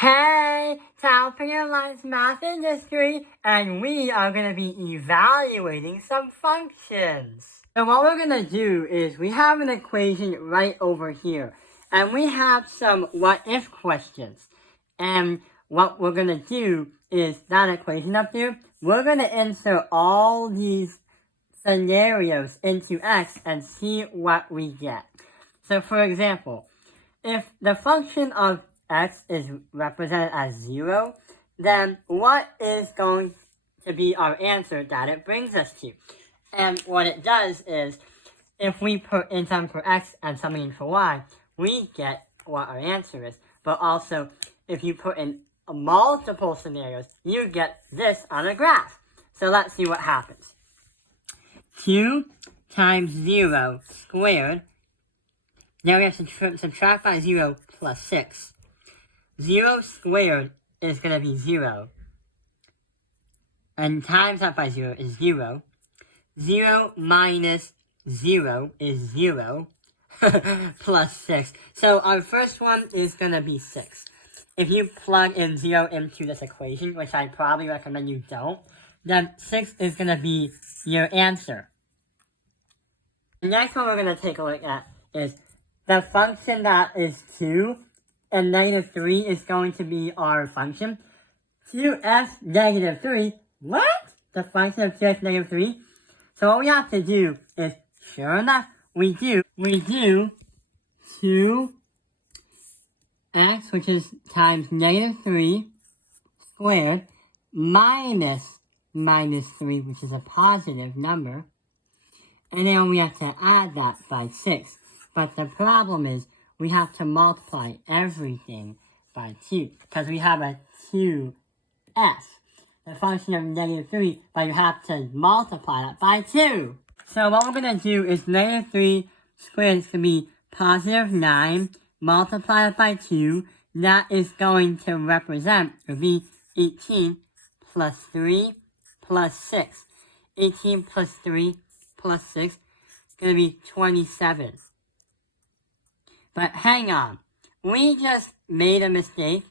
Hey, time for your lunch math industry, and we are going to be evaluating some functions. So what we're going to do is we have an equation right over here, and we have some what-if questions. And what we're going to do is that equation up there, we're going to insert all these scenarios into x and see what we get. So for example, if the function of x is represented as 0, then what is going to be our answer that it brings us to? And what it does is, if we put in something for x and something in for y, we get what our answer is. But also, if you put in multiple scenarios, you get this on a graph. So let's see what happens. 2 times 0 squared. Now we have to subtract by 0 plus 6. 0 squared is going to be 0. And times that by 0 is 0. 0 minus 0 is 0. Plus 6. So our first one is going to be 6. If you plug in 0 into this equation, which I probably recommend you don't, then 6 is going to be your answer. The next one we're going to take a look at is the function that is 2 and negative 3 is going to be our function. 2x negative 3, what? The function of 2x negative 3? So what we have to do is, sure enough, we do 2x, which is times negative 3 squared, minus 3, which is a positive number. And then we have to add that by 6. But the problem is, we have to multiply everything by 2. Because we have a 2s, the function of negative 3, but you have to multiply that by 2. So what we're going to do is negative 3 squared is going to be positive 9, multiply it by 2. That is going to represent, or be 18 plus 3 plus 6. 18 plus 3 plus 6 is going to be 27. But hang on, we just made a mistake.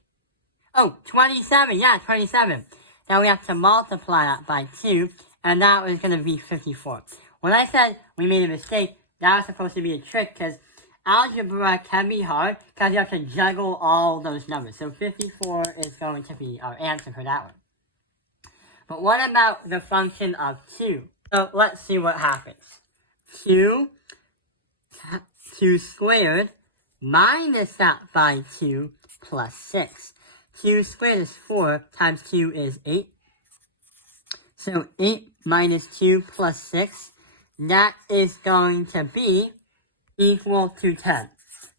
Oh, 27, yeah, 27. Now we have to multiply that by 2, and that was going to be 54. When I said we made a mistake, that was supposed to be a trick, because algebra can be hard, because you have to juggle all those numbers. So 54 is going to be our answer for that one. But what about the function of 2? So let's see what happens. 2 squared minus that by 2 plus 6. 2 squared is 4 times 2 is 8. So 8 minus 2 plus 6, that is going to be equal to 10.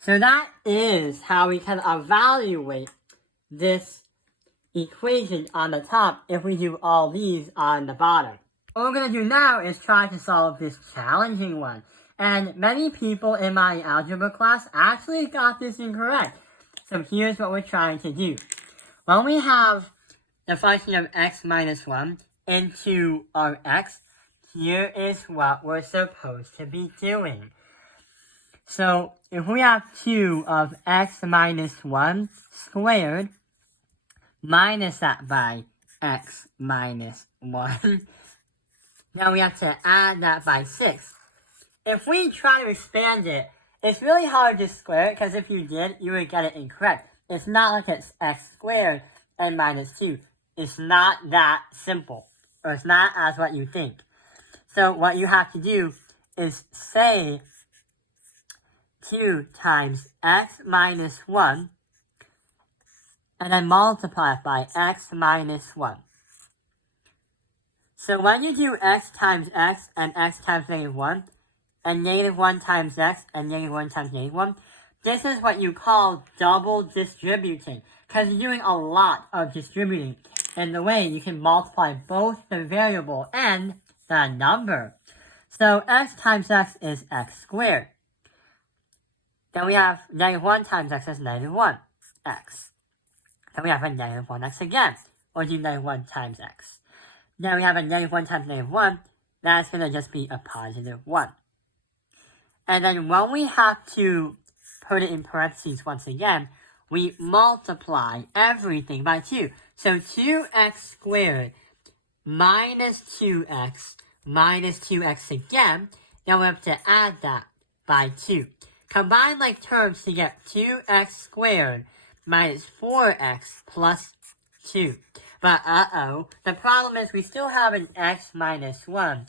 So that is how we can evaluate this equation on the top if we do all these on the bottom. What we're going to do now is try to solve this challenging one. And many people in my algebra class actually got this incorrect. So here's what we're trying to do. When we have the function of x minus 1 into our x, here is what we're supposed to be doing. So if we have 2 of x minus 1 squared, minus that by x minus 1, now we have to add that by 6. If we try to expand it, it's really hard to square it, because if you did, you would get it incorrect. It's not like it's x squared and minus 2. It's not that simple, or it's not as what you think. So what you have to do is say 2 times x minus 1, and then multiply it by x minus 1. So when you do x times x and x times negative 1, and negative 1 times x and negative 1 times negative 1, this is what you call double distributing, because you're doing a lot of distributing. And the way you can multiply both the variable and the number. So x times x is x squared. Then we have negative 1 times x is negative 1x. Then we have a negative 1x again, or do negative 1 times x. Then we have a negative 1 times negative 1, that's going to just be a positive 1. And then when we have to put it in parentheses once again, we multiply everything by 2. So 2x squared minus 2x again. Now we have to add that by 2. Combine like terms to get 2x squared minus 4x plus 2. But the problem is we still have an x minus 1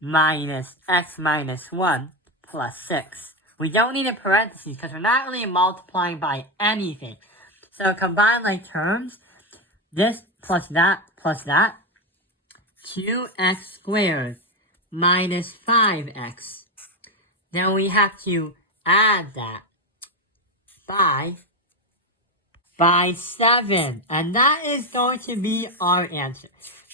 minus x minus 1 plus 6. We don't need a parentheses because we're not really multiplying by anything. So combine like terms, this plus that, 2x squared minus 5x. Now we have to add that by 7. And that is going to be our answer.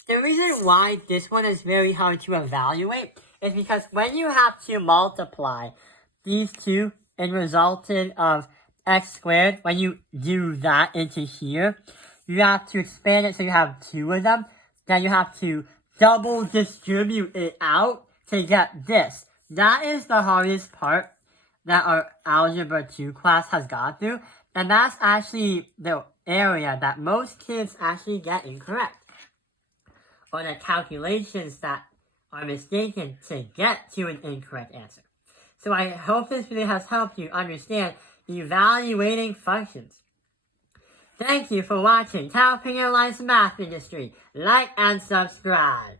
The reason why this one is very hard to evaluate is because when you have to multiply these two and resulted of x squared, when you do that into here, you have to expand it so you have 2 of them. Then you have to double distribute it out to get this. That is the hardest part that our Algebra 2 class has gone through. And that's actually the area that most kids actually get incorrect. Or the calculations that are mistaken to get to an incorrect answer. So I hope this video has helped you understand evaluating functions. Thank you for watching Taoping Airlines Math Industry. Like and subscribe.